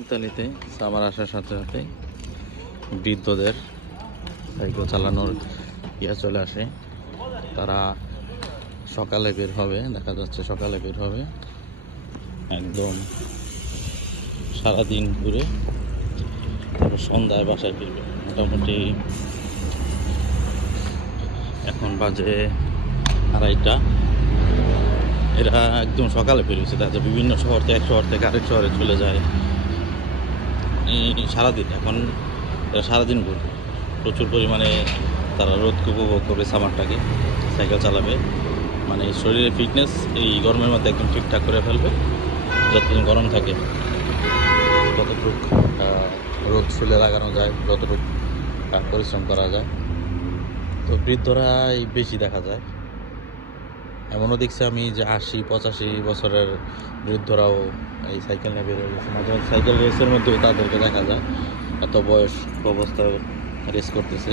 ইতালিতে সামার আসার সাথে সাথে বৃদ্ধদের সাইকেল চালানোর চলে আসে। তারা সকালে বের হবে, দেখা যাচ্ছে সকালে বের হবে, একদম সারাদিন ঘুরে তারপর সন্ধ্যায় বাসায় ফিরবে। মোটামুটি এখন বাজে 2:30। এরা একদম সকালে বেরিয়েছে, তাদের বিভিন্ন শহর থেকে এক শহর থেকে আরেক শহরে চলে যায় সারাদিন। এখন এরা সারাদিন ঘুরবে, প্রচুর পরিমাণে তারা রোদকে উপভোগ করবে, সামারটাকে সাইকেল চালাবে, মানে শরীরের ফিটনেস এই গরমের মধ্যে একদম ঠিকঠাক করে ফেলবে। যতদিন গরম থাকে ততটুকু রোদ চুলে লাগানো যায়, যতটুকু পরিশ্রম করা যায়। তো বৃদ্ধরাই বেশি দেখা যায়। এমনও দেখছি আমি যে 80-85 বছরের বৃদ্ধরাও এই সাইকেল নিয়ে বের হয়ে গেছে। মাঝে মাঝে সাইকেল রেসের মধ্যেও তাদেরকে দেখা যায়, এত বয়স অবস্থায় রেস করতেছে।